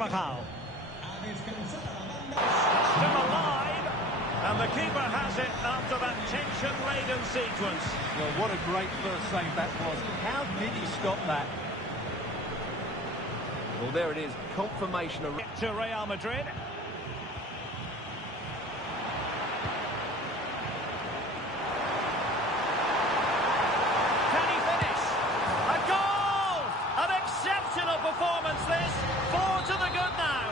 Carvajal. Still alive, and the keeper has it after that tension-laden sequence. Well, what a great first save that was. How did he stop that? Well, there it is, confirmation of... To Real Madrid. Can he finish? A goal! An exceptional performance this. 4 to the good now.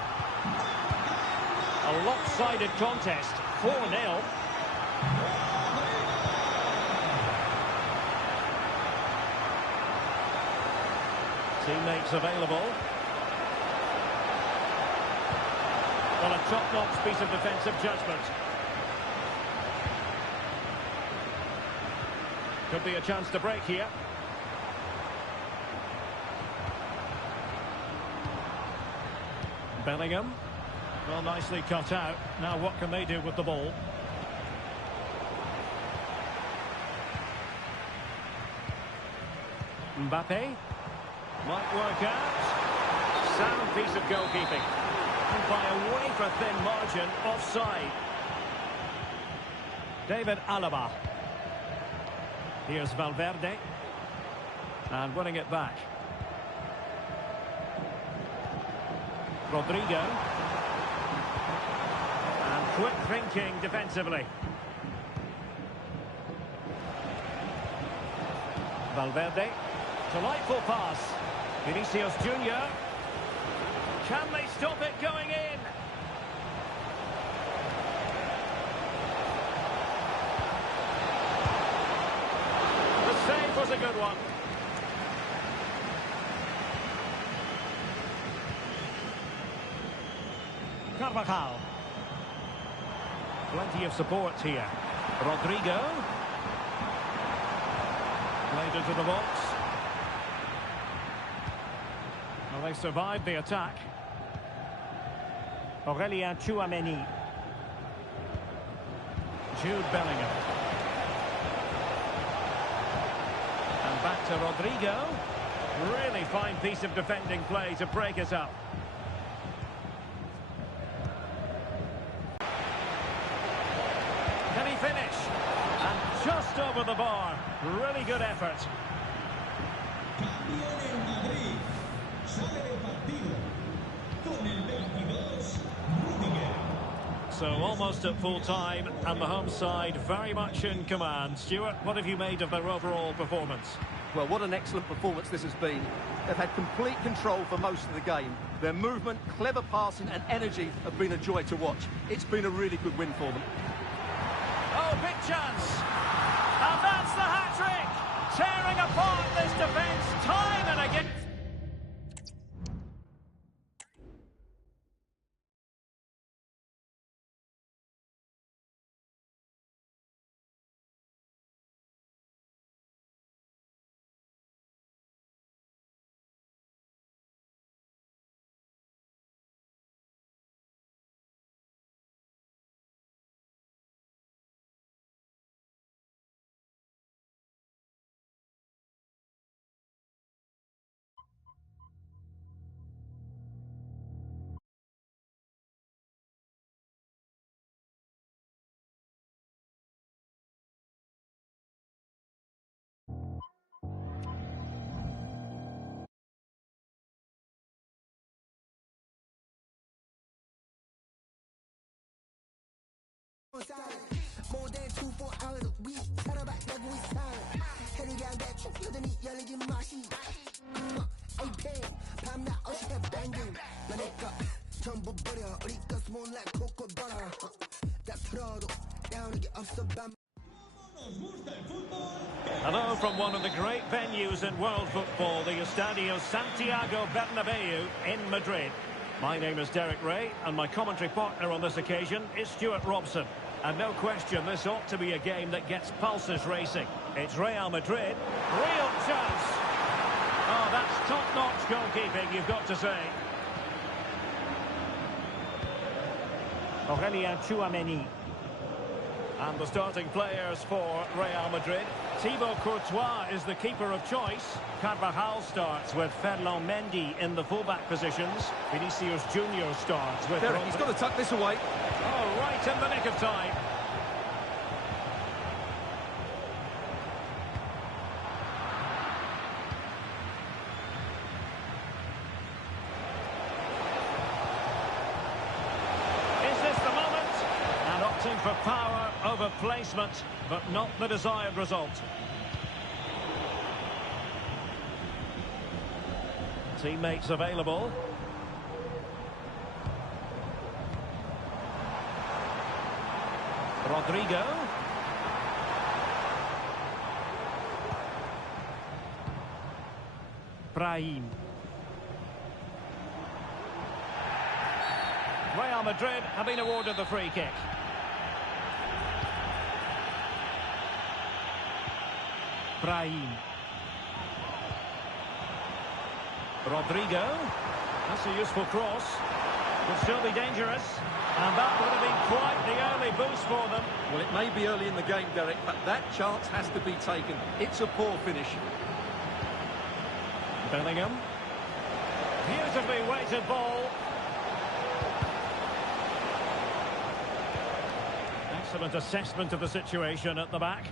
A lopsided contest, 4-0. Teammates available. Well, a top-notch piece of defensive judgment. Could be a chance to break here. Bellingham. Well, nicely cut out. Now what can they do with the ball? Mbappe. Might work out. Sound piece of goalkeeping. And by a wafer-thin margin, offside. David Alaba. Here's Valverde. And winning it back. Rodrigo. And quick thinking defensively. Valverde. Delightful pass. Vinicius Junior. Can they stop it going in? The save was a good one. Carvajal. Plenty of support here. Rodrigo. Played into the box. Well, they survived the attack. Aurelien Tchouameni. Jude Bellingham. And back to Rodrigo. Really fine piece of defending play to break us up. Can he finish? And just over the bar. Really good effort. So almost at full time, and the home side very much in command. Stuart, what have you made of their overall performance? Well, what an excellent performance this has been. They've had complete control for most of the game. Their movement, clever passing and energy have been a joy to watch. It's been a really good win for them. Oh, big chance! And that's the hat-trick! Tearing apart this defence time and again. More than 24 hours a week. 살아봐 내고 있어. 해류량 대충 여전히 열리진 맛이. AP 밤낮 어시해 banging. 너네가 전부 버려 우리 것은 몰라 코코 벌어. 다 털어도 나오는 게 없어 밤. Hello from one of the great venues in world football, the Estadio Santiago Bernabeu in Madrid. My name is Derek Ray, and my commentary partner on this occasion is Stuart Robson. And no question, this ought to be a game that gets pulses racing. It's Real Madrid. Real chance. Oh, that's top-notch goalkeeping, you've got to say. Aurelien Tchouameni. And the starting players for Real Madrid. Thibaut Courtois is the keeper of choice. Carvajal starts with Ferland Mendy in the fullback positions. Vinicius Junior starts with... Derek, he's got to tuck this away. Oh, right in the nick of time. Is this the moment? And opting for power over placement, but not the desired result. Teammates available. Rodrigo. Brahim. Real Madrid have been awarded the free kick. Brahim. Rodrigo. That's a useful cross. Could still be dangerous. And that would have been quite the early boost for them. Well, it may be early in the game, Derek, but that chance has to be taken. It's a poor finish. Bellingham. Beautifully weighted ball. Excellent assessment of the situation at the back.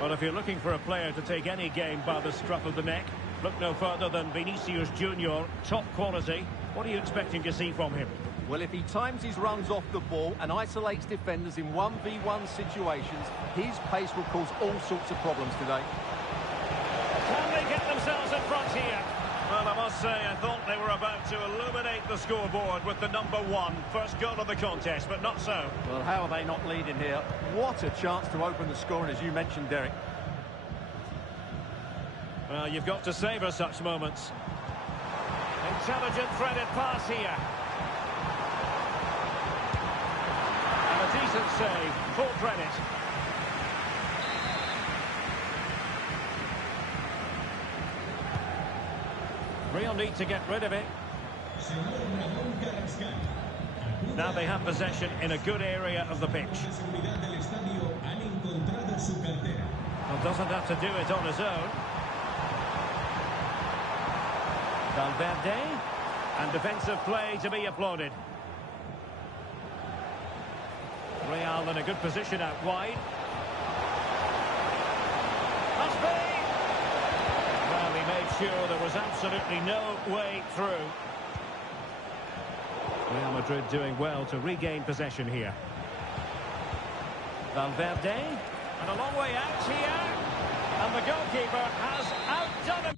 Well, if you're looking for a player to take any game by the scruff of the neck, look no further than Vinicius Junior, top quality. What are you expecting to see from him? Well, if he times his runs off the ball and isolates defenders in 1v1 situations, his pace will cause all sorts of problems today. Can they get themselves in front here? Well, I must say, I thought they were about to illuminate the scoreboard with the #1. First goal of the contest, but not so. Well, how are they not leading here? What a chance to open the scoring, as you mentioned, Derek. Well, you've got to savour such moments. Intelligent threaded pass here. And a decent save, full credit. Real need to get rid of it. Now they have possession in a good area of the pitch. Well, doesn't have to do it on his own. Valverde, and defensive play to be applauded. Real in a good position out wide. Must be! Well, he made sure there was absolutely no way through. Real Madrid doing well to regain possession here. Valverde, and a long way out here. And the goalkeeper has outdone him.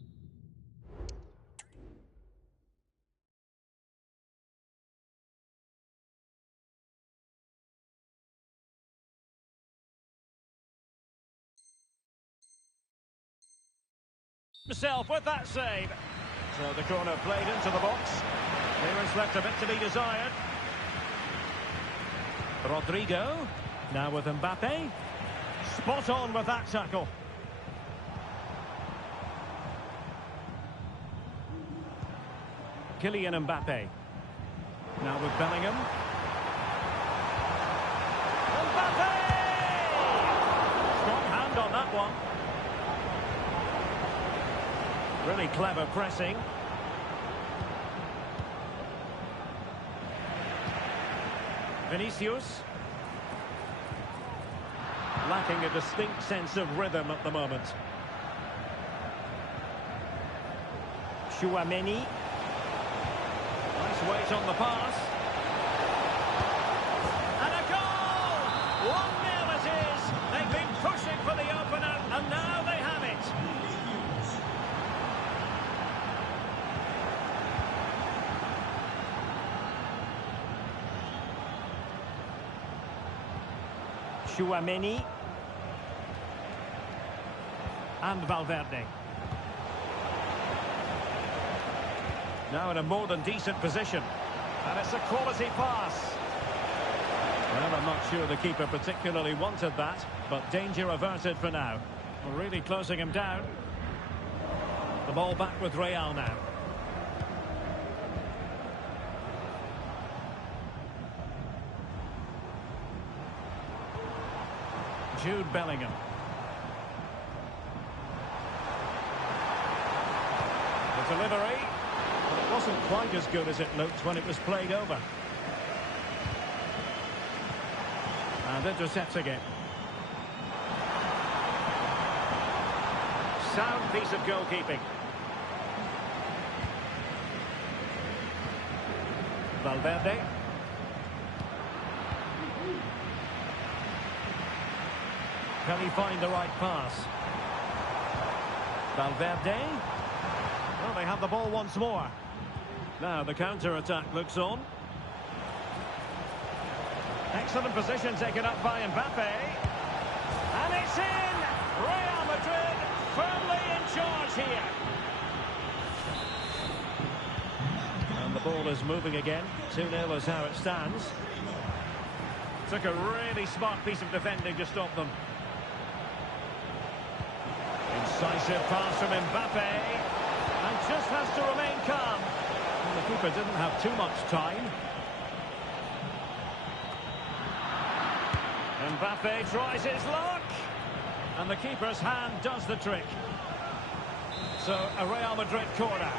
Himself with that save. So the corner played into the box. Clearance left a bit to be desired. Rodrigo, now with Mbappe. Spot on with that tackle. Kylian Mbappe. Now with Bellingham. Mbappe! Strong hand on that one. Really clever pressing. Vinicius. Lacking a distinct sense of rhythm at the moment. Tchouaméni. Nice weight on the pass. And a goal! 1-0 it is. They've been pushing for the opener, and now they have it. Tchouaméni. And Valverde. Now in a more than decent position. And it's a quality pass. Well, I'm not sure the keeper particularly wanted that, but danger averted for now. We're really closing him down. The ball back with Real now. Jude Bellingham. The delivery. Well, it wasn't quite as good as it looked when it was played over. And intercepts again. Sound piece of goalkeeping. Valverde. Can he find the right pass? Valverde. Well, they have the ball once more. Now the counter-attack looks on. Excellent position taken up by Mbappe. And it's in! Real Madrid firmly in charge here. And the ball is moving again. 2-0 is how it stands. Took a really smart piece of defending to stop them. Incisive pass from Mbappe. And just has to remain calm. And the keeper didn't have too much time. Mbappe tries his luck. And the keeper's hand does the trick. So, a Real Madrid corner.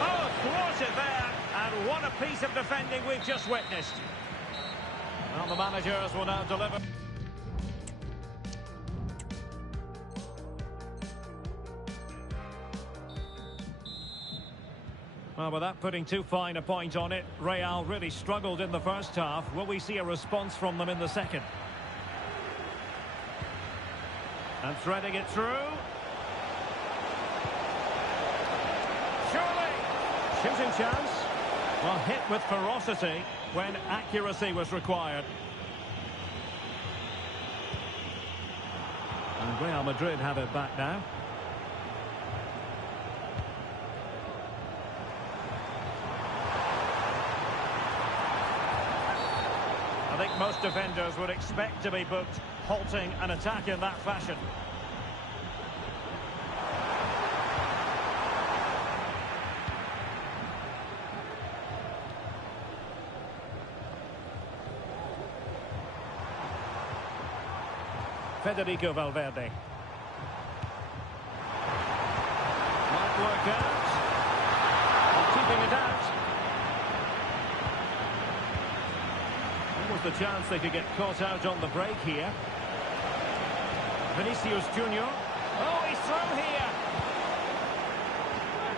Oh, thwarted there. And what a piece of defending we've just witnessed. Well, the managers will now deliver. Well, without putting too fine a point on it, Real really struggled in the first half. Will we see a response from them in the second? And threading it through. Surely! Shooting chance. Well, hit with ferocity when accuracy was required. And Real Madrid have it back now. I think most defenders would expect to be booked halting an attack in that fashion. Federico Valverde. Might work out. Keeping it out. Was the chance they could get caught out on the break here. Vinicius Junior. Oh, he's through here.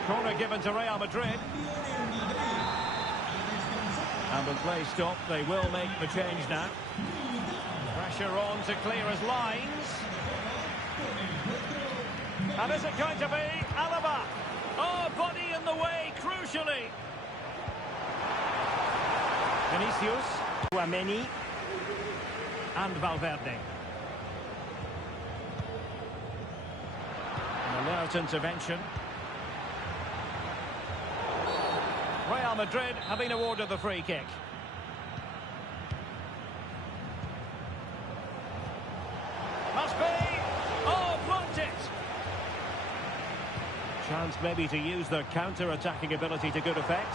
Corner given to Real Madrid. And with play stopped, they will make the change now. Pressure on to clear his lines. And is it going to be Alaba? Oh, body in the way, crucially. Vinicius. Guameni and Valverde. An alert intervention. Real Madrid have been awarded the free kick. Must be! Oh, blocked it! Chance maybe to use their counter-attacking ability to good effect.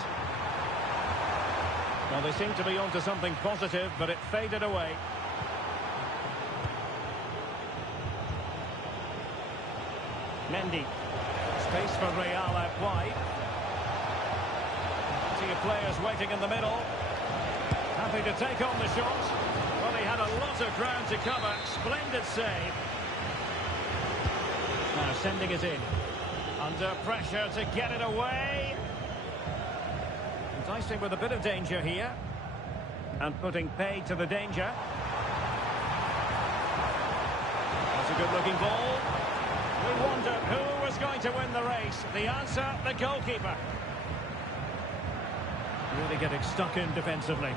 Well, they seem to be onto something positive, but it faded away. Mendy. Space for Real out wide. See a players waiting in the middle. Happy to take on the shot. Well, he had a lot of ground to cover. Splendid save. Now sending it in. Under pressure to get it away. Enticing with a bit of danger here. And putting pay to the danger. That's a good-looking ball. We wondered who was going to win the race. The answer, the goalkeeper. Really getting stuck in defensively.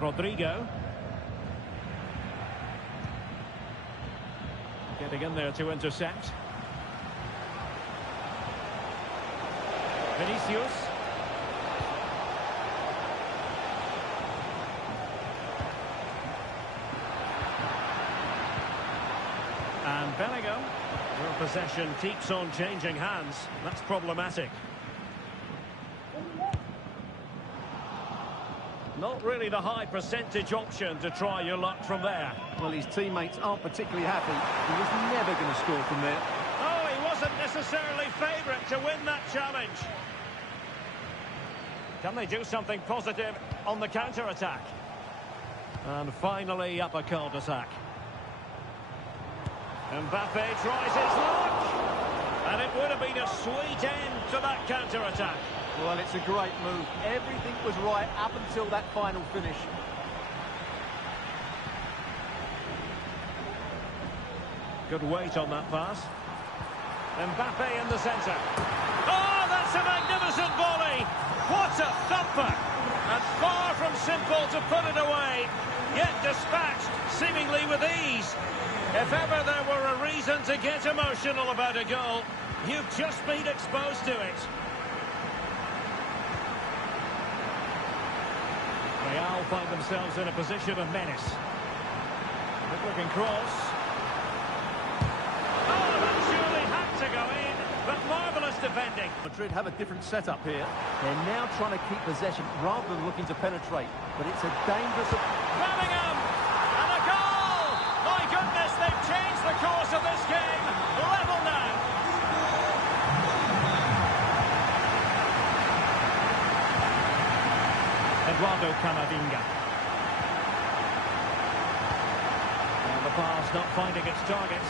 Rodrigo. Getting in there to intercept. Vinicius. And Bellingham will possession keeps on changing hands. That's problematic. Not really the high percentage option to try your luck from there. Well, his teammates aren't particularly happy. He was never going to score from there. Oh, he wasn't necessarily favourite to win that challenge. Can they do something positive on the counter-attack? And finally, up a cul-de-sac. Mbappe tries his luck. And it would have been a sweet end to that counter-attack. Well, it's a great move. Everything was right up until that final finish. Good weight on that pass. Mbappe in the centre. Oh, that's a magnificent volley! What a thumper! And far from simple to put it away, yet dispatched seemingly with ease. If ever there were a reason to get emotional about a goal, you've just been exposed to it. Real find themselves in a position of menace. Good-looking cross. Oh, that surely had to go in, but marvellous defending. Madrid have a different setup here. They're now trying to keep possession rather than looking to penetrate. But it's a dangerous... Bellingham! And a goal! My goodness, they've changed the course of this game. Level now. Eduardo Camavinga. And the pass not finding its target.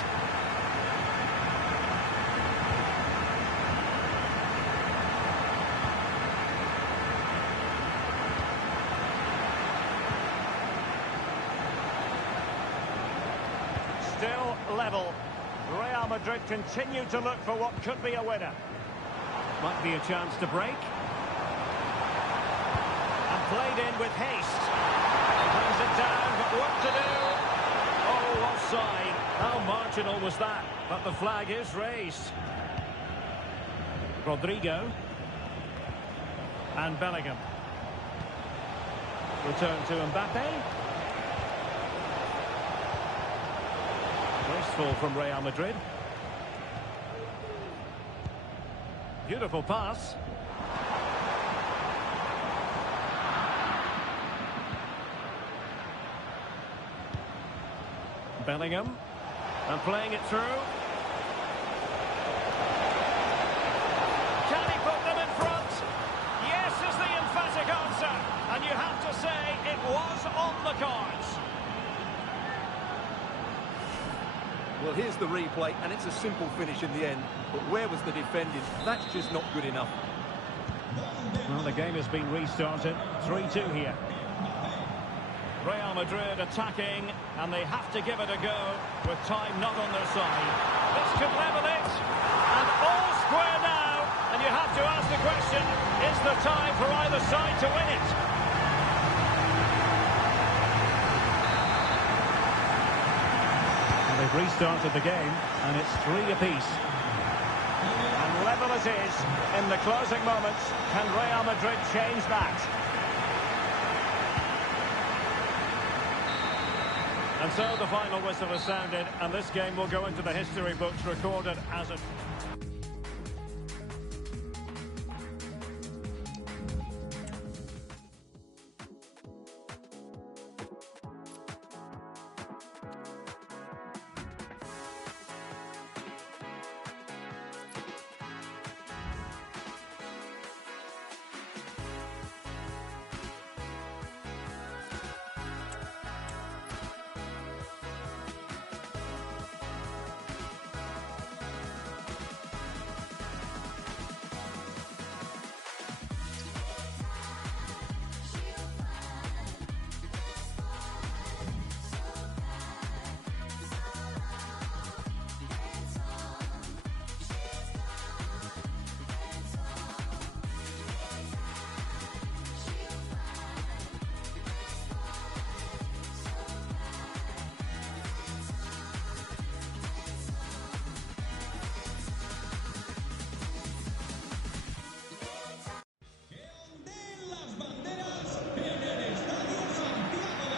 Still level. Real Madrid continue to look for what could be a winner. Might be a chance to break. And played in with haste. Brings it down, but what to do? Oh, offside. How marginal was that? But the flag is raised. Rodrigo. And Bellingham. Return to Mbappe. Wasteful from Real Madrid. Beautiful pass. Bellingham. And playing it through. Can he put them in front? Yes is the emphatic answer. And you have to say it was on the cards. Well, here's the replay, and it's a simple finish in the end. But where was the defending? That's just not good enough. Well, the game has been restarted. 3-2 here. Real Madrid attacking, and they have to give it a go with time not on their side. This could level it, and all square now. And you have to ask the question, is there time for either side to win it? They've restarted the game, and it's 3 apiece. And level it is in the closing moments. Can Real Madrid change that? And so the final whistle has sounded, and this game will go into the history books recorded as a...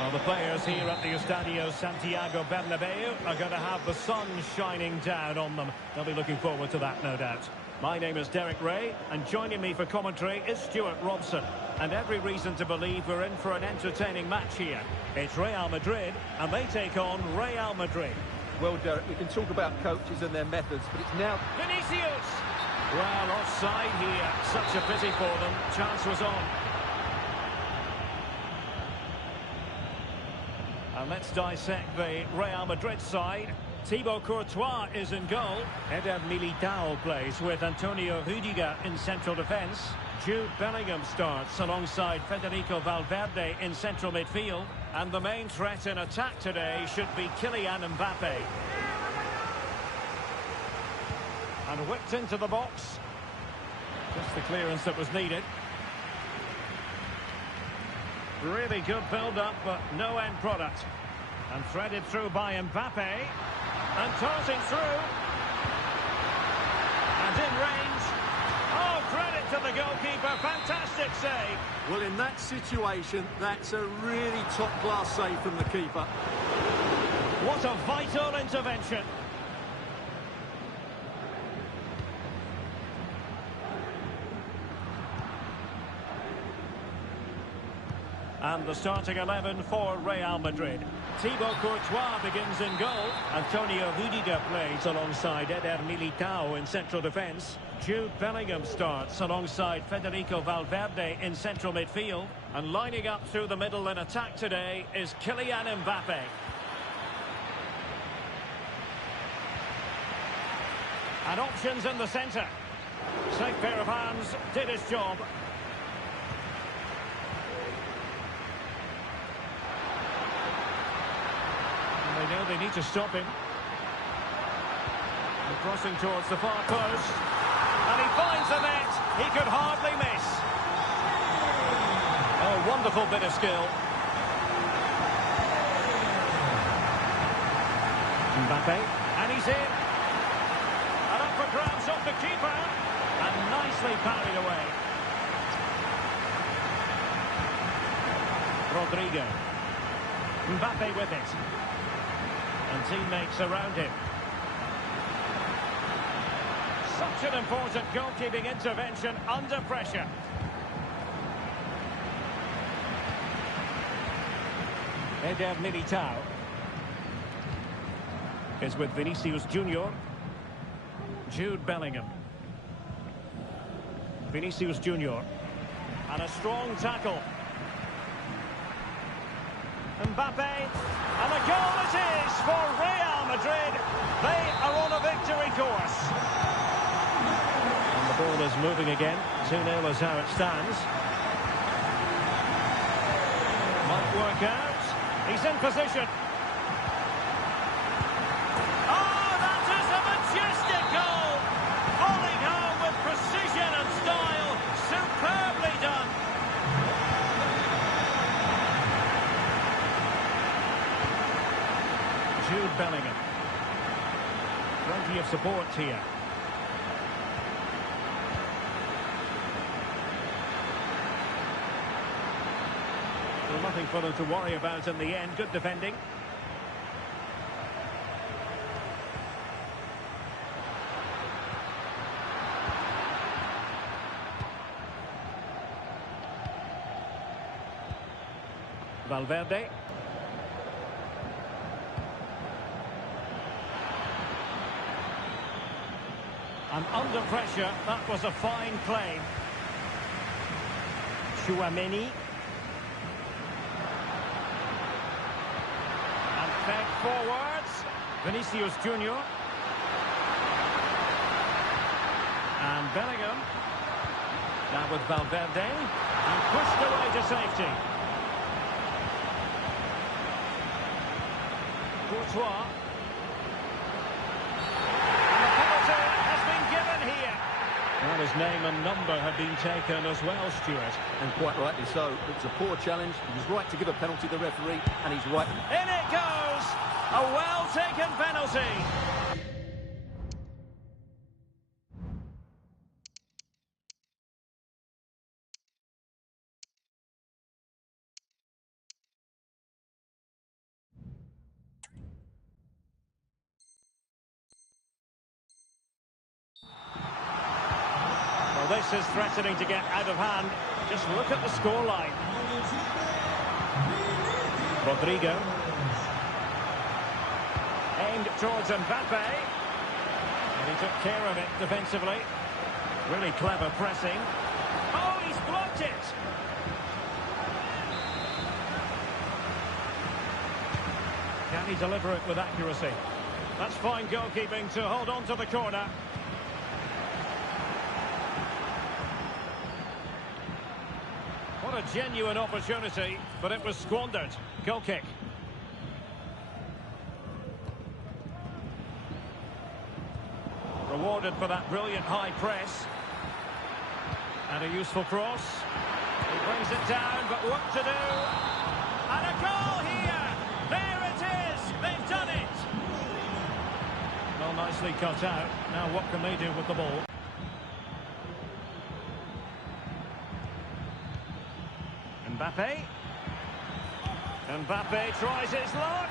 Well, the players here at the Estadio Santiago Bernabeu are going to have the sun shining down on them. They'll be looking forward to that, no doubt. My name is Derek Ray, and joining me for commentary is Stuart Robson. And every reason to believe we're in for an entertaining match here. It's Real Madrid, and they take on Real Madrid. Well, Derek, we can talk about coaches and their methods, but it's now... Vinicius! Well, offside here. Such a pity for them. Chance was on. And let's dissect the Real Madrid side. Thibaut Courtois is in goal. Eder Militao plays with Antonio Rudiger in central defence. Jude Bellingham starts alongside Federico Valverde in central midfield. And the main threat in attack today should be Kylian Mbappe. And whipped into the box. Just the clearance that was needed. Really good build-up, but no end product. And threaded through by Mbappe. And tossing through. And in range. Oh, credit to the goalkeeper. Fantastic save. Well, in that situation, that's a really top-class save from the keeper. What a vital intervention. And the starting 11 for Real Madrid. Thibaut Courtois begins in goal. Antonio Rudiger plays alongside Eder Militao in central defence. Jude Bellingham starts alongside Federico Valverde in central midfield. And lining up through the middle in attack today is Kylian Mbappe. And options in the centre. Safe pair of hands, did his job. They know they need to stop him. And crossing towards the far post. And he finds the net. He could hardly miss. Oh, wonderful bit of skill. Mbappe. And he's in. And up for grabs off the keeper. And nicely parried away. Rodrigo. Mbappe with it. And teammates around him. Such an important goalkeeping intervention under pressure. Eder Militao is with Vinicius Junior. Jude Bellingham. Vinicius Junior. And a strong tackle. Mbappe, and a goal it is for Real Madrid. They are on a victory course. And the ball is moving again. 2-0 is how it stands. Might work out. He's in position. Oh, that is a majestic goal. Falling home with precision and style. Superbly done. Jude Bellingham. Plenty of support here. Well, nothing for them to worry about in the end. Good defending. Valverde. And under pressure, that was a fine claim. Chouameni. And fed forwards. Vinicius Junior. And Bellingham. Now with Valverde. And pushed away to safety. Courtois. Well, his name and number have been taken as well, Stuart. And quite rightly so. It was a poor challenge. He was right to give a penalty to the referee, and he's right. In it goes! A well-taken penalty. this is threatening to get out of hand. Just look at the scoreline. Rodrigo. Aimed towards Mbappe. And he took care of it defensively. Really clever pressing. Oh, he's blocked it! Can he deliver it with accuracy? That's fine goalkeeping to hold on to the corner. What a genuine opportunity, but it was squandered. Goal kick. Rewarded for that brilliant high press. And a useful cross. He brings it down, but what to do? And a goal here! There it is! They've done it! Well, nicely cut out. Now what can they do with the ball? Mbappe. Mbappe tries his luck.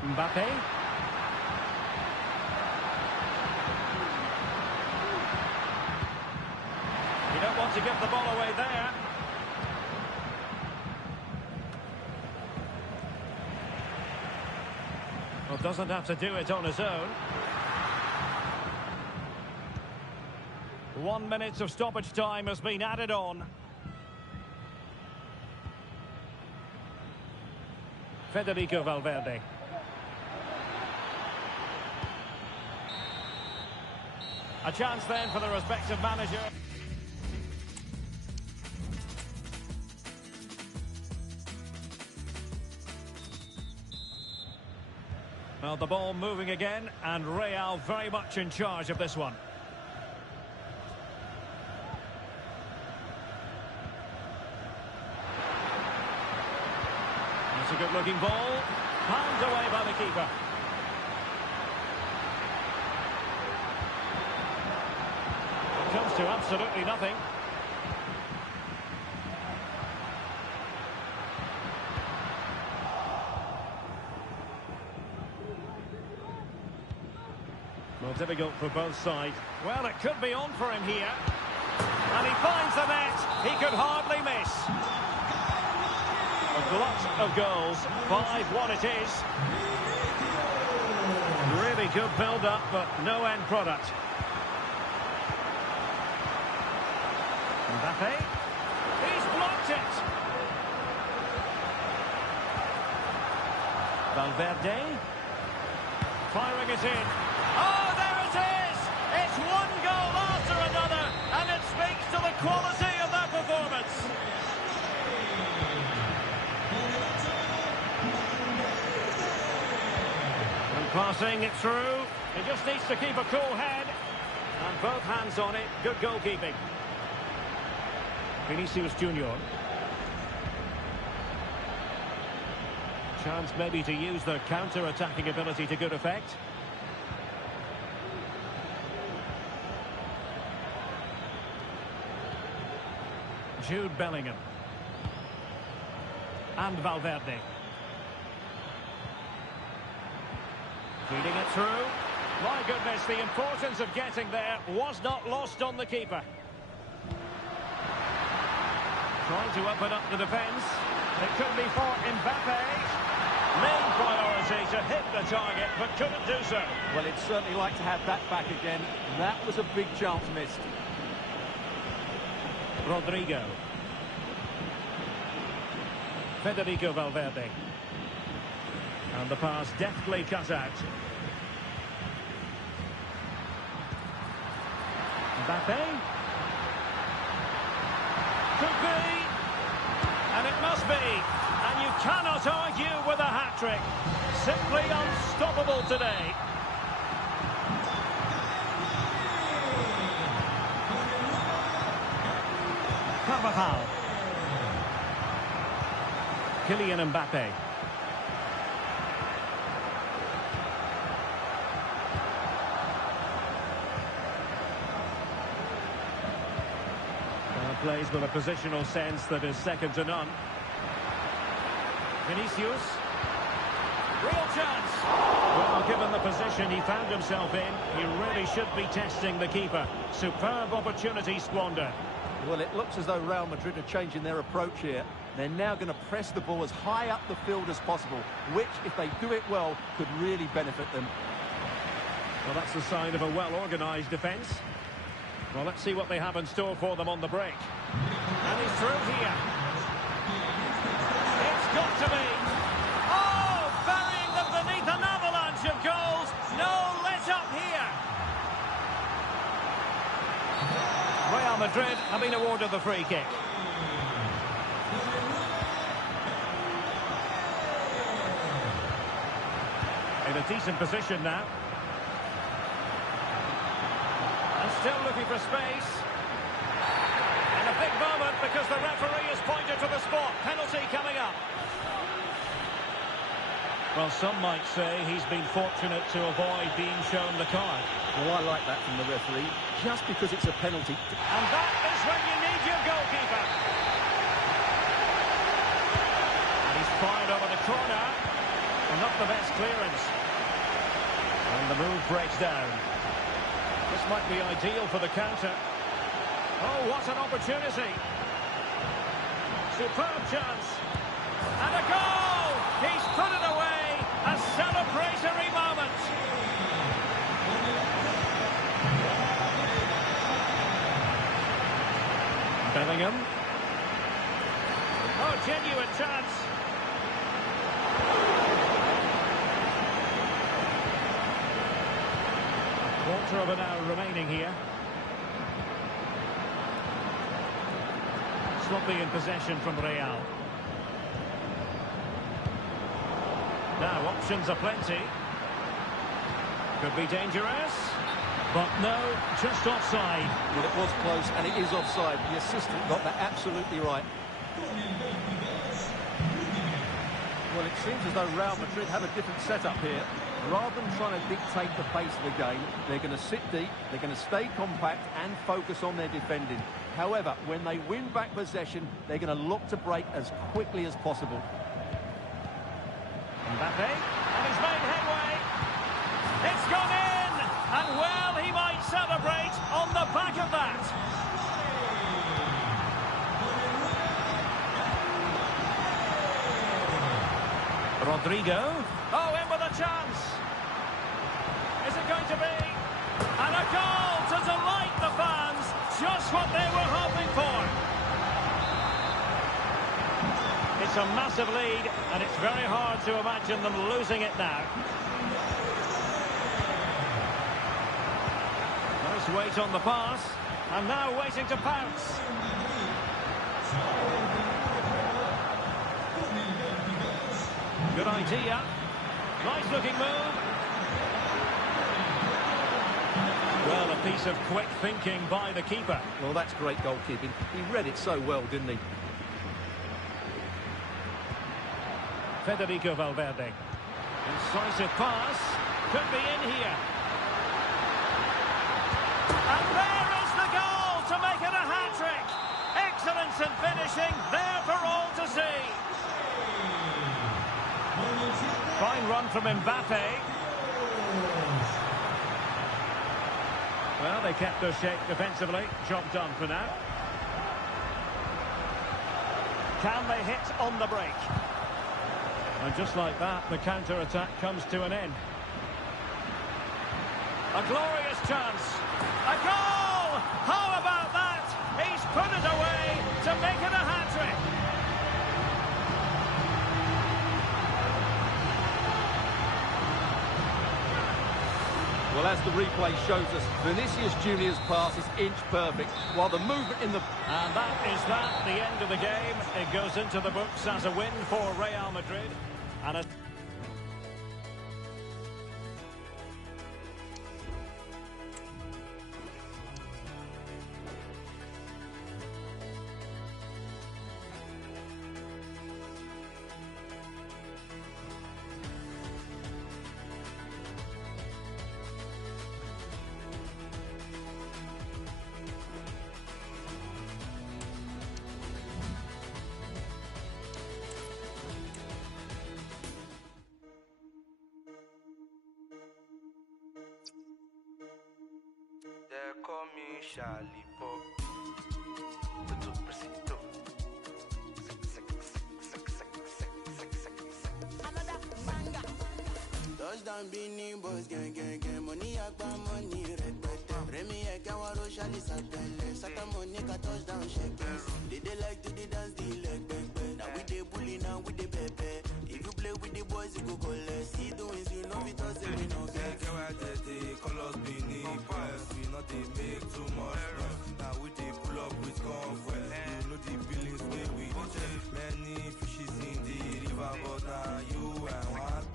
Mbappe. You don't want to give the ball away there. Well, doesn't have to do it on his own. 1 minute of stoppage time has been added on. Federico Valverde. A chance then for the respective manager. Well, the ball moving again, and Real very much in charge of this one. That's a good-looking ball. Palmed away by the keeper. Comes to absolutely nothing. Well, difficult for both sides. Well, it could be on for him here. And he finds the net. He could hardly miss. A glut of goals. 5-1 it is. Really good build-up, but no end product. Mbappe, he's blocked it. Valverde, firing it in. Oh, there it is! It's one goal after another, and it speaks to the quality of that performance. And passing it through, he just needs to keep a cool head. And both hands on it, good goalkeeping. Vinicius Junior. Chance maybe to use their counter-attacking ability to good effect. Jude Bellingham. And Valverde. Feeding it through. My goodness, the importance of getting there was not lost on the keeper. Trying to open up the defence. It could be for Mbappe. Main priority to hit the target, but couldn't do so. Well, he'd certainly like to have that back again. That was a big chance missed. Rodrigo. Federico Valverde. And the pass deftly cut out. Mbappe. Could be. And it must be. And you cannot argue with a hat-trick. Simply unstoppable today. Carvajal. Kylian Mbappe. Plays with a positional sense that is second to none. Vinicius. Real chance. Well, given the position he found himself in, he really should be testing the keeper. Superb opportunity squandered. Well, it looks as though Real Madrid are changing their approach here. They're now going to press the ball as high up the field as possible, which, if they do it well, could really benefit them. Well, that's the sign of a well-organised defence. Well, let's see what they have in store for them on the break. And he's through here. It's got to be. Oh, burying them beneath an avalanche of goals. No let-up here. Real Madrid have been awarded the free kick. In a decent position now. Still looking for space. And a big moment because the referee has pointed to the spot. Penalty coming up. Well, some might say he's been fortunate to avoid being shown the card. Well, I like that from the referee, just because it's a penalty. And that is when you need your goalkeeper. And he's fired over the corner. And not the best clearance. And the move breaks down. This might be ideal for the counter. Oh, what an opportunity. Superb chance. And a goal! He's put it away. A celebratory moment. Bellingham. Oh, genuine chance. Quarter of an hour remaining here. Sloppy in possession from Real. Now options are plenty. Could be dangerous. But no, just offside. Well, it was close and it is offside. The assistant got that absolutely right. Well, it seems as though Real Madrid have a different setup here. Rather than trying to dictate the pace of the game, they're going to sit deep, they're going to stay compact and focus on their defending. However, when they win back possession, they're going to look to break as quickly as possible. Mbappe, and he's made headway. It's gone in, and well, he might celebrate on the back of that. Rodrigo. Oh, in with a chance. Is it going to be? And a goal to delight the fans. Just what they were hoping for. It's a massive lead, and it's very hard to imagine them losing it now. Nice weight on the pass. And now waiting to pounce. Good idea. Nice looking move. Well, a piece of quick thinking by the keeper. Well, that's great goalkeeping. He read it so well, didn't he? Federico Valverde. Incisive pass. Could be in here. And there is the goal to make it a hat-trick. Excellence in finishing, there for all to see. Fine run from Mbappe. Well, they kept their shape defensively. Job done for now. Can they hit on the break? And just like that, the counter-attack comes to an end. A glorious chance. A goal! How about that? He's put it away to make it a hat-trick. Well, as the replay shows us, Vinicius Junior's pass is inch perfect, while the movement in the... And that is that, the end of the game. It goes into the books as a win for Real Madrid. And a... They call me Charlie Pop. Tutu Preciso. Touchdown Beanie Boys, gang, gang, gang. Money, agba, money, red, Remy, I can't want to Charlie Satellite. Saka money, touchdown, shakers. They like to dance the leg, back. Now we the bully, now we the pepe. If you play with the boys, you go collect. See doings, you know, it doesn't win, no vex. They call us Beanie Boys. We not they make too much noise. Now we they pull up with convoy. You know the billings where we check. Many fishes in the river, but now you and one.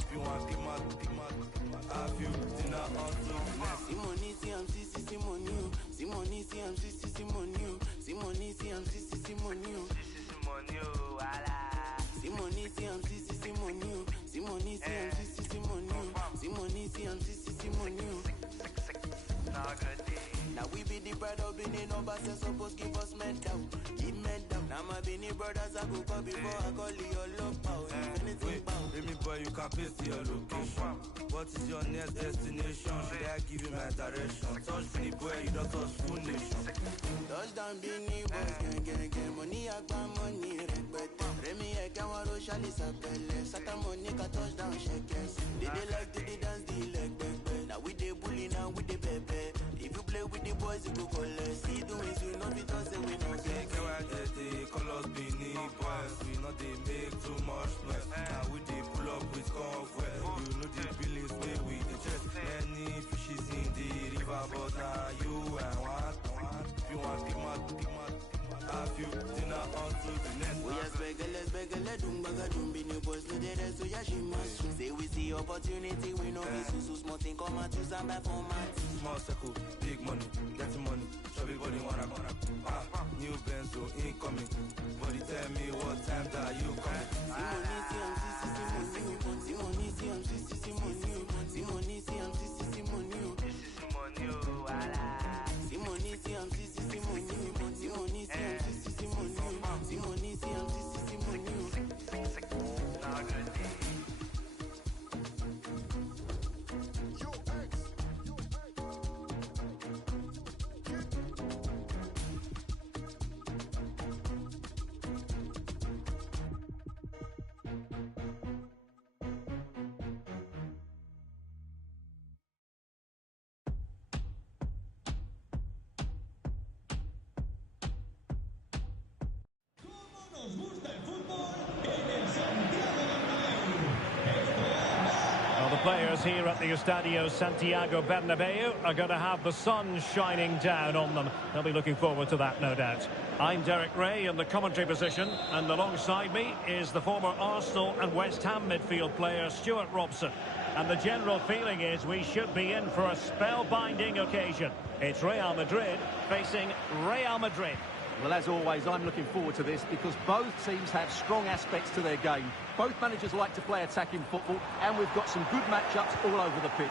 If you want big mad, have you dinner on to Simoni, CMC, Simoni, Simoni, CMC, Simoni, Simoni, CMC, Simoni, Simoni, CMC, Simoni, Simoni, CMC, Simoni, Simoni, CMC, Simoni. Now we be the pride of Benin, no boss supposed give us medal, give medal. Now my Benin brothers I go call before I call your love power. Anything bound. Baby boy, you can paste your location. What is your next destination? Should I give you my direction? Touch me boy, you don't touch full nation. Touchdown Benin Boys, gang, gang, gang. Money, agba, money, red, Remy, I can't want to Charlie Satellite. Saka money, touchdown, shakers. They like to dance the leg, back. Now we the bully, now we the pepe. If you play with the boys, you go collect. See doings, you know, it doesn't win, no vex. They call us Beanie Boys. We not they make too much noise. Now we they pull up with convoy. You know the billings where we the chest. Many fishes in the river, but now you and one. If you want big mad, have you dinner on to the next. We are spegele, doom, Benin Boys, no they rest, so yeah, she must. Say we see opportunity, we know this is so small thing, come out, choose and buy format. Small circle, big money, getting money. Everybody wanna new benzo incoming. Body tell me what time that you coming. Simoni, CMC, Simoni, Simoni, CMC, Simoni, Simoni, CMC, Simoni, Simoni, CMC, Simoni, Simoni, CMC, Simoni. Well, the players here at the Estadio Santiago Bernabeu are going to have the sun shining down on them. They'll be looking forward to that, no doubt. I'm Derek Ray in the commentary position, and alongside me is the former Arsenal and West Ham midfield player Stuart Robson. And the general feeling is we should be in for a spellbinding occasion. It's Real Madrid facing Real Madrid. Well, as always, I'm looking forward to this because both teams have strong aspects to their game. Both managers like to play attacking football, and we've got some good matchups all over the pitch.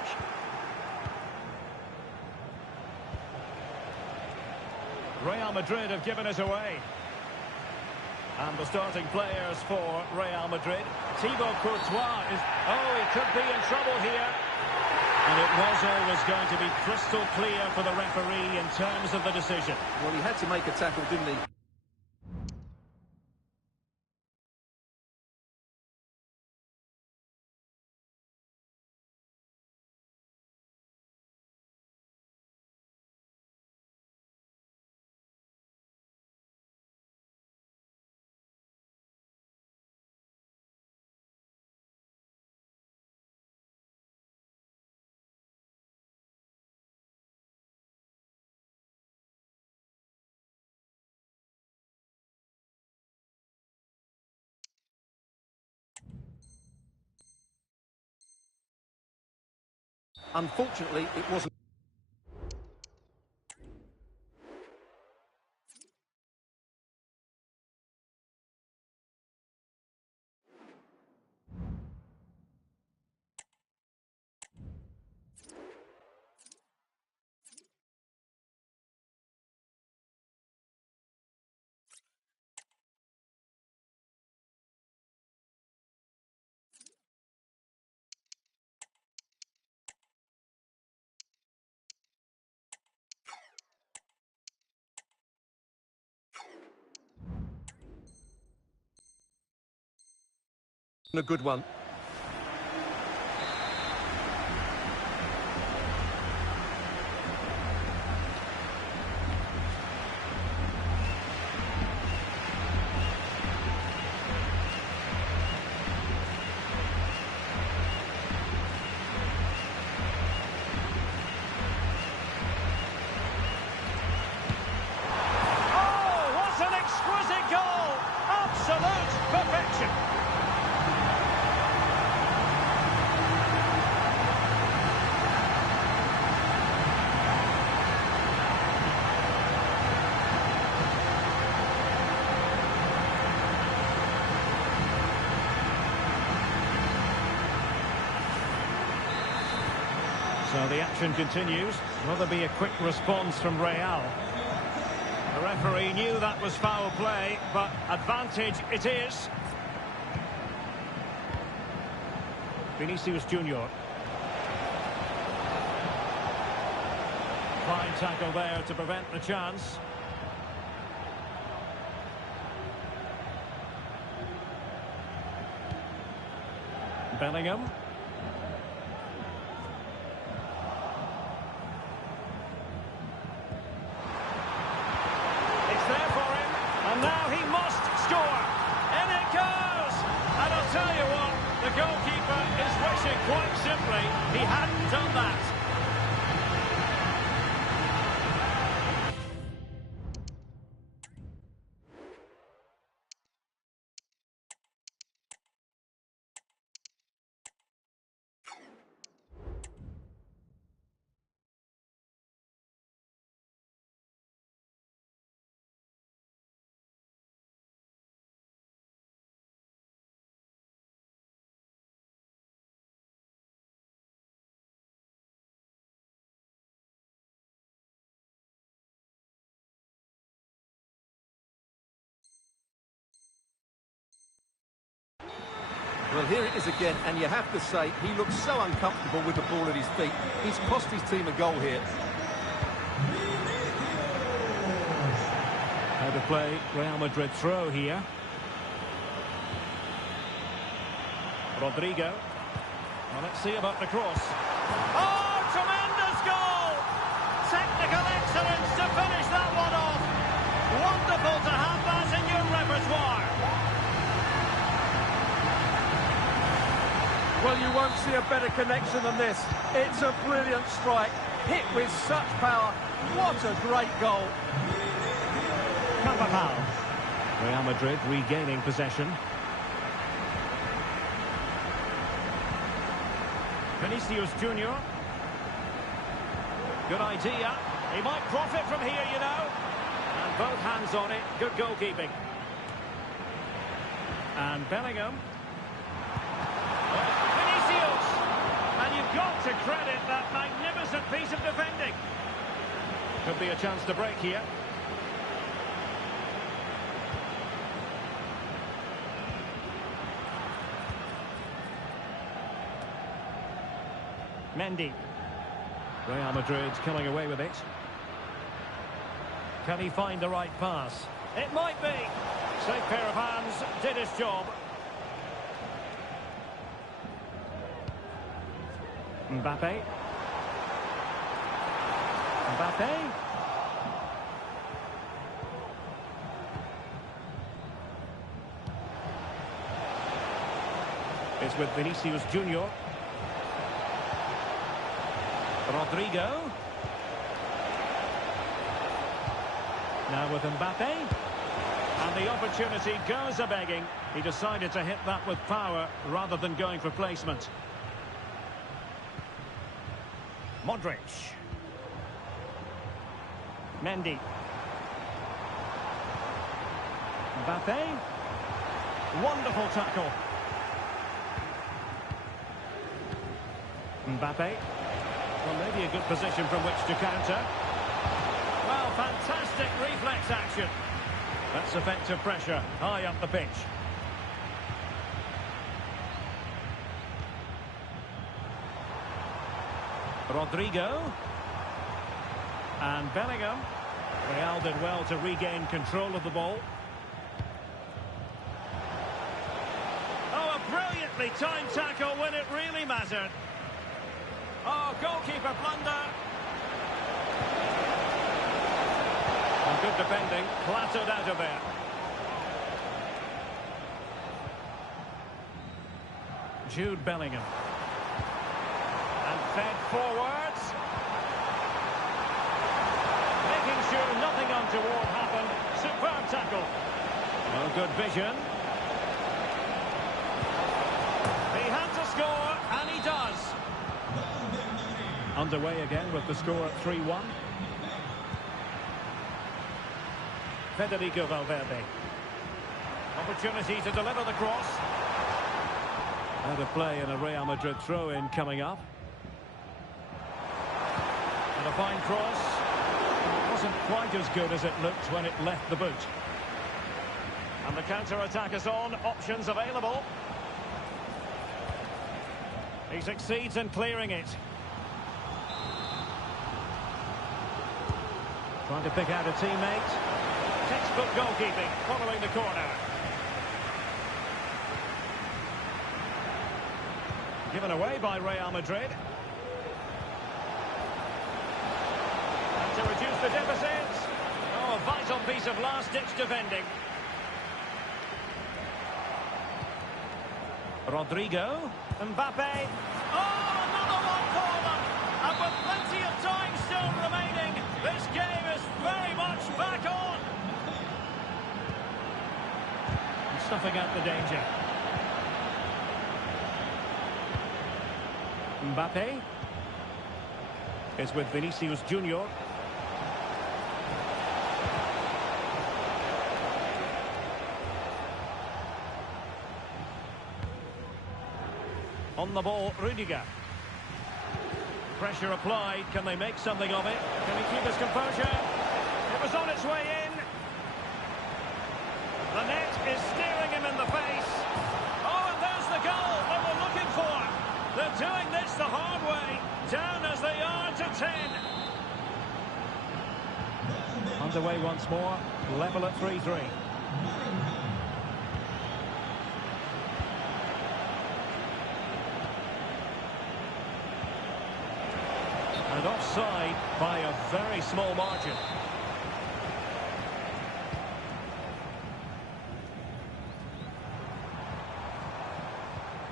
Real Madrid have given us away. And the starting players for Real Madrid. Thibaut Courtois is... Oh, he could be in trouble here. And it was always going to be crystal clear for the referee in terms of the decision. Well, he had to make a tackle, didn't he? Unfortunately, it wasn't. A good one. Oh, what an exquisite goal! Absolute perfection! So the action continues. Will there be a quick response from Real? The referee knew that was foul play, but advantage it is. Vinicius Junior. Fine tackle there to prevent the chance. Bellingham. There for him, and now he must score. In it goes! And I'll tell you what, the goalkeeper is wishing quite simply he hadn't done that. Well, here it is again, and you have to say, he looks so uncomfortable with the ball at his feet. He's cost his team a goal here. How to play Real Madrid throw here. Rodrigo. Well, let's see about the cross. Oh, tremendous goal! Technical excellence to finish that one off. Wonderful to have that in your repertoire. Well, you won't see a better connection than this. It's a brilliant strike, hit with such power. What a great goal. Carvajal. Real Madrid regaining possession. Vinicius Junior. Good idea. He might profit from here, you know. And both hands on it. Good goalkeeping. And Bellingham. Vinicius! And you've got to credit that magnificent piece of defending. Could be a chance to break here. Mendy. Real Madrid coming away with it. Can he find the right pass? It might be. Safe pair of hands, did his job. Mbappe. Mbappe. It's with Vinicius Junior. Rodrigo. Now with Mbappe. And the opportunity goes a-begging. He decided to hit that with power rather than going for placement. Modric. Mendy. Mbappe. Wonderful tackle. Mbappe. Well, maybe a good position from which to counter. Well, fantastic reflex action. That's effective pressure high up the pitch. Rodrigo. And Bellingham. Real did well to regain control of the ball. Oh, a brilliantly timed tackle when it really mattered. Oh, goalkeeper blunder. And good defending, clattered out of there. Jude Bellingham. And fed forwards. Making sure nothing untoward happened. Superb tackle. Oh, good vision. He had to score, and he does. Underway again with the score at 3-1. Federico Valverde. Opportunity to deliver the cross. Out of play and a Real Madrid throw-in coming up. And a fine cross. It wasn't quite as good as it looked when it left the boot. And the counter-attack is on. Options available. He succeeds in clearing it. Trying to pick out a teammate. Textbook goalkeeping following the corner. Given away by Real Madrid. And to reduce the deficit. Oh, a vital piece of last-ditch defending. Rodrigo. Mbappe. Oh, another one for them. And with plenty of time still remaining, this game is very much back on. And stuffing out the danger. Mbappe is with Vinicius Junior. On the ball, Rudiger. Pressure applied. Can they make something of it? Can he keep his composure? It was on its way in. The net is staring him in the face. Oh, and there's the goal that we're looking for. They're doing this the hard way. Down as they are to 10. Underway once more. Level at 3-3. And offside by a very small margin.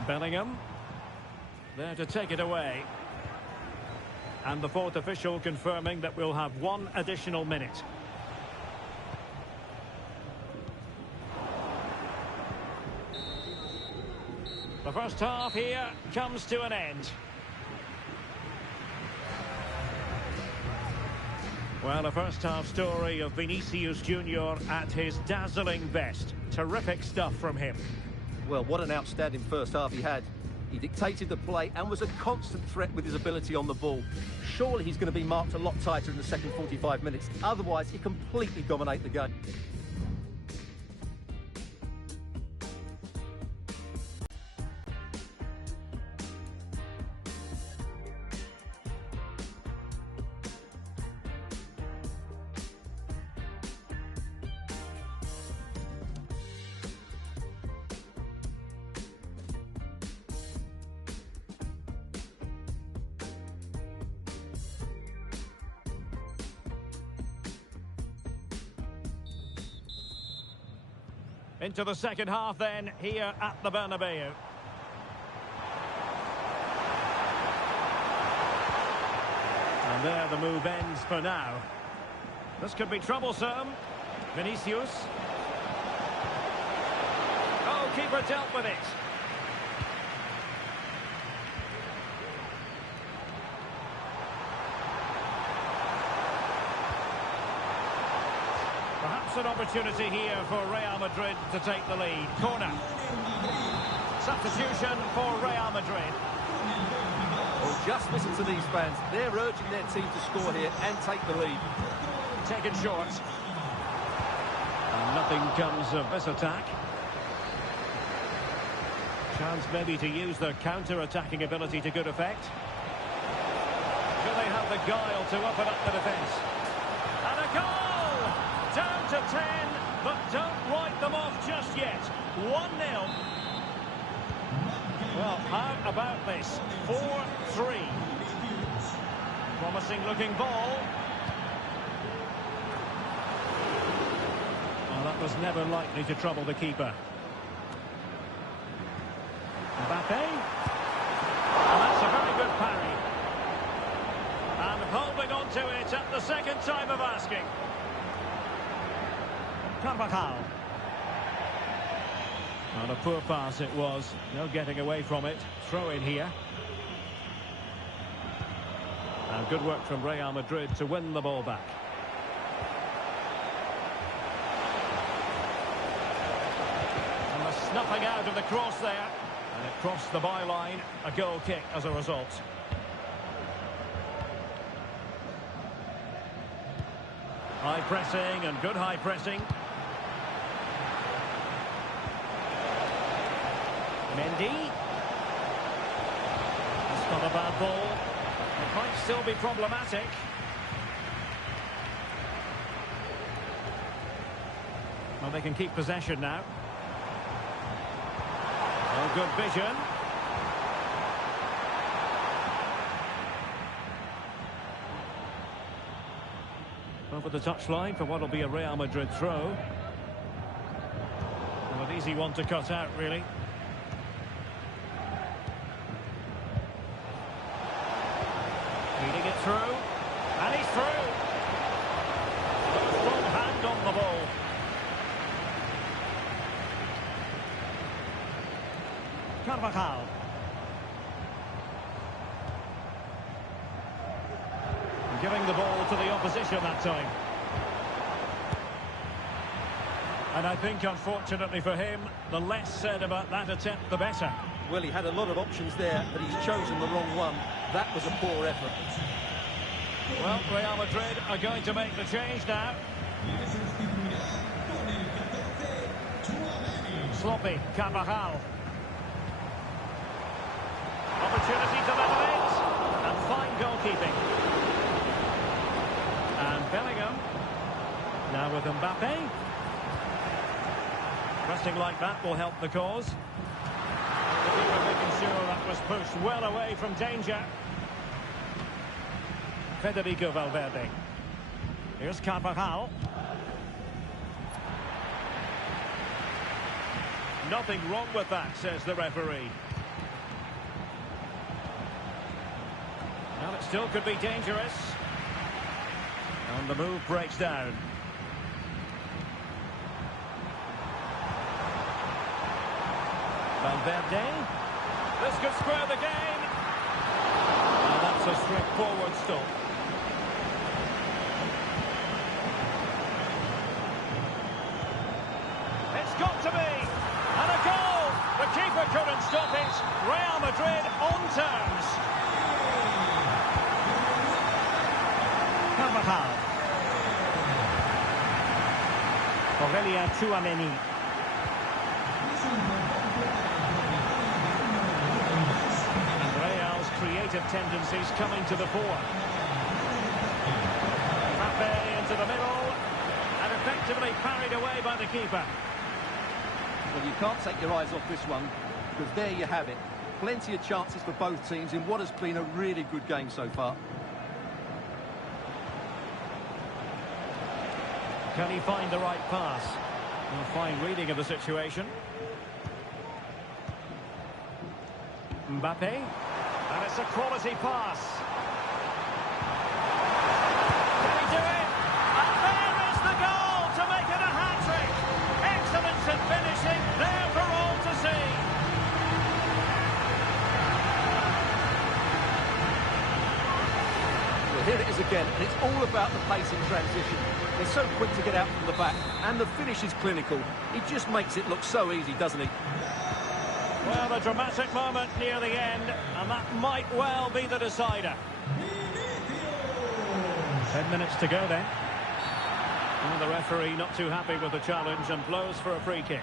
Bellingham. There to take it away. And the fourth official confirming that we'll have one additional minute. The first half here comes to an end. Well, a first-half story of Vinicius Junior at his dazzling best. Terrific stuff from him. Well, what an outstanding first half he had. He dictated the play and was a constant threat with his ability on the ball. Surely he's going to be marked a lot tighter in the second 45 minutes. Otherwise, he completely dominate the game. Into the second half then, here at the Bernabeu. And there the move ends for now. This could be troublesome. Vinicius. Oh, keeper dealt with it. Perhaps an opportunity here for Real Madrid to take the lead. Corner. Substitution for Real Madrid. Well, just listen to these fans. They're urging their team to score here and take the lead. Taken short. And nothing comes of this attack. Chance maybe to use their counter-attacking ability to good effect. Do they have the guile to open up the defence? And a goal! Down to 10, but don't write them off just yet. 1-0. Well, how about this? 4-3. Promising looking ball. Well, that was never likely to trouble the keeper. Mbappe. And that's a very good parry. And holding on to it at the second time of asking. Carvajal. And a poor pass it was. No getting away from it. Throw in here. And good work from Real Madrid to win the ball back. And the snuffing out of the cross there. And it crossed the byline. A goal kick as a result. High pressing and good high pressing. Mendy. That's not a bad ball. It might still be problematic. Well, they can keep possession now. Oh, good vision. Over the touchline for what will be a Real Madrid throw. Well, an easy one to cut out, really. Feeding it through. And he's through. Strong hand on the ball. Carvajal. Giving the ball to the opposition that time. And I think, unfortunately for him, the less said about that attempt, the better. Well, he had a lot of options there, but he's chosen the wrong one. That was a poor effort. Well, Real Madrid are going to make the change now. Sloppy, Carvajal. Opportunity to level it. And fine goalkeeping. And Bellingham. Now with Mbappe. Pressing like that will help the cause. The keeper making sure that was pushed well away from danger. Federico Valverde. Here's Carvajal. Nothing wrong with that, says the referee. Well, it still could be dangerous. And the move breaks down. Valverde. This could square the game. And that's a straightforward stop. It's got to be. And a goal. The keeper couldn't stop it. Real Madrid on terms. Carvajal. Aurelien Tchouameni. And Real's creative tendencies coming to the fore. Mbappe into the middle. And effectively parried away by the keeper. Well, you can't take your eyes off this one, because there you have it. Plenty of chances for both teams in what has been a really good game so far. Can he find the right pass? A fine reading of the situation. Mbappe. And it's a quality pass. Can he do it? And there is the goal to make it a hat-trick. Excellence in finishing, there for all to see. Well, here it is again, and it's all about the pace in transition. They're so quick to get out from the back, and the finish is clinical. He just makes it look so easy, doesn't he? Well, a dramatic moment near the end, and that might well be the decider. 10 minutes to go then. And the referee not too happy with the challenge and blows for a free kick.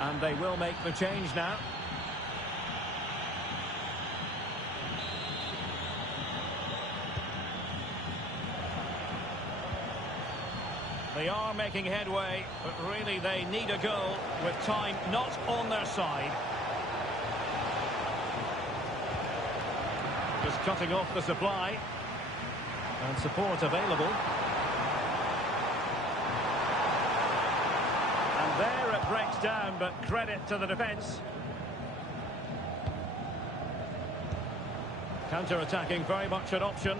And they will make the change now. They are making headway, but really they need a goal with time not on their side. Just cutting off the supply. And support available. And there it breaks down, but credit to the defence. Counter-attacking, very much an option. In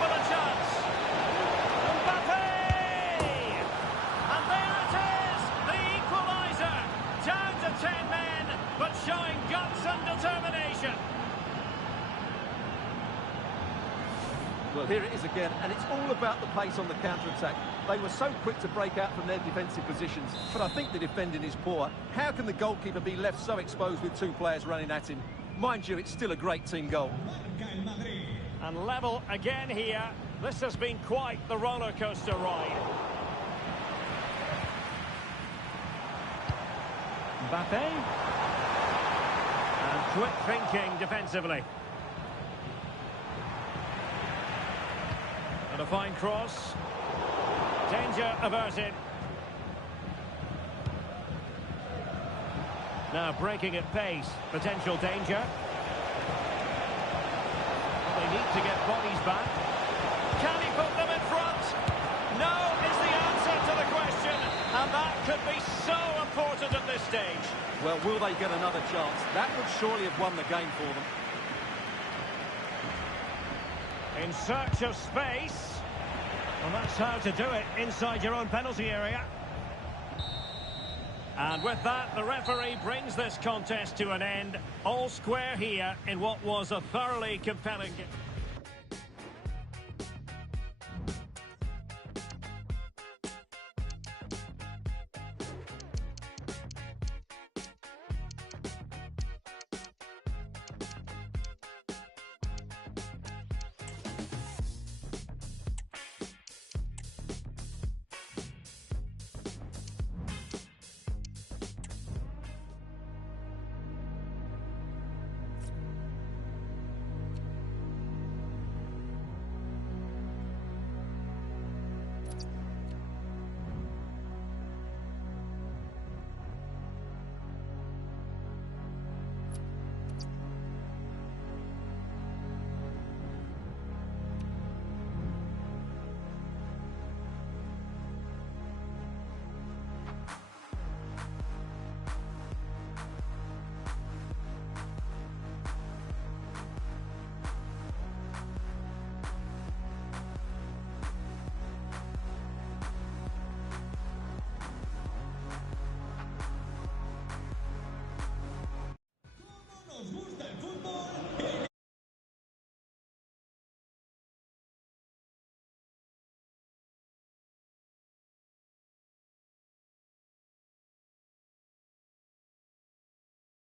with a chance. Mbappe! And there it is, the equaliser. Down to 10 men, but showing guts and determination. Well, here it is again, and it's all about the pace on the counter-attack. They were so quick to break out from their defensive positions, but I think the defending is poor. How can the goalkeeper be left so exposed with two players running at him? Mind you, it's still a great team goal. And level again here. This has been quite the roller coaster ride. Mbappe. And quick thinking defensively. And a fine cross. Danger averted. Now breaking at pace. Potential danger. They need to get bodies back. Can he put them in front? No is the answer to the question. And that could be so important at this stage. Well, will they get another chance? That would surely have won the game for them. In search of space. And that's how to do it inside your own penalty area. And with that, the referee brings this contest to an end. All square here in what was a thoroughly compelling game.